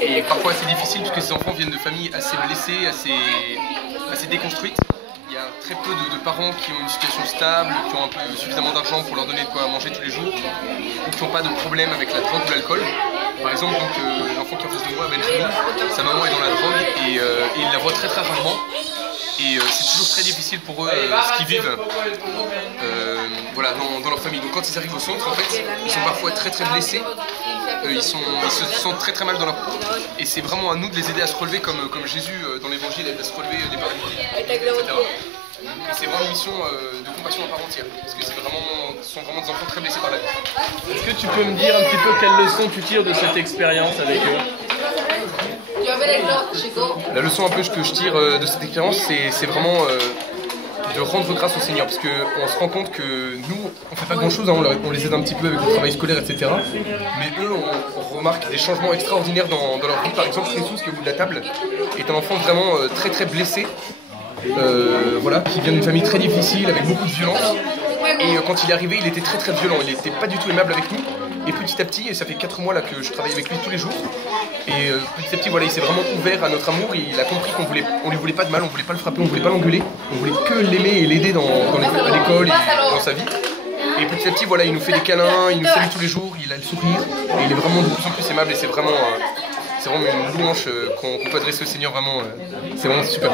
Et parfois assez difficile puisque ces enfants viennent de familles assez blessées, assez déconstruites. Il y a très peu de parents qui ont une situation stable, qui ont un peu suffisamment d'argent pour leur donner de quoi manger tous les jours, ou qui n'ont pas de problème avec la drogue ou l'alcool. Par exemple, l'enfant qui est en face de moi, Benjamin, sa maman est dans la drogue et il la voit très très rarement. Et c'est toujours très difficile pour eux ce qu'ils vivent voilà, dans leur famille. Donc quand ils arrivent au centre, en fait, ils sont parfois très très blessés. Ils se sentent très très mal dans leur peau. Et c'est vraiment à nous de les aider à se relever comme Jésus dans l'évangile aide à se relever des paralytiques, etc. Et c'est vraiment une mission de compassion à part entière. Parce que ce sont vraiment des enfants très blessés par la vie. Est-ce que tu peux me dire un petit peu quelle leçon tu tires de cette expérience avec eux? La leçon un peu que je tire de cette expérience, c'est vraiment de rendre grâce au Seigneur, parce qu'on se rend compte que nous, on fait pas grand chose, hein, on les aide un petit peu avec le travail scolaire, etc. Mais eux, on remarque des changements extraordinaires dans leur vie. Par exemple, Jesus, qui est au bout de la table, est un enfant vraiment très très blessé, voilà, qui vient d'une famille très difficile, avec beaucoup de violence. Et quand il est arrivé, il était très très violent, il n'était pas du tout aimable avec nous. Et petit à petit, et ça fait 4 mois là que je travaille avec lui tous les jours, et petit à petit, voilà, il s'est vraiment ouvert à notre amour. Il a compris qu'on lui voulait pas de mal, on voulait pas le frapper, on voulait pas l'engueuler, on voulait que l'aimer et l'aider à l'école et dans sa vie. Et petit à petit, voilà, il nous fait des câlins, il nous salue tous les jours, il a le sourire, et il est vraiment de plus en plus aimable. Et c'est vraiment une louange qu'on peut adresser au Seigneur, vraiment, c'est vraiment super.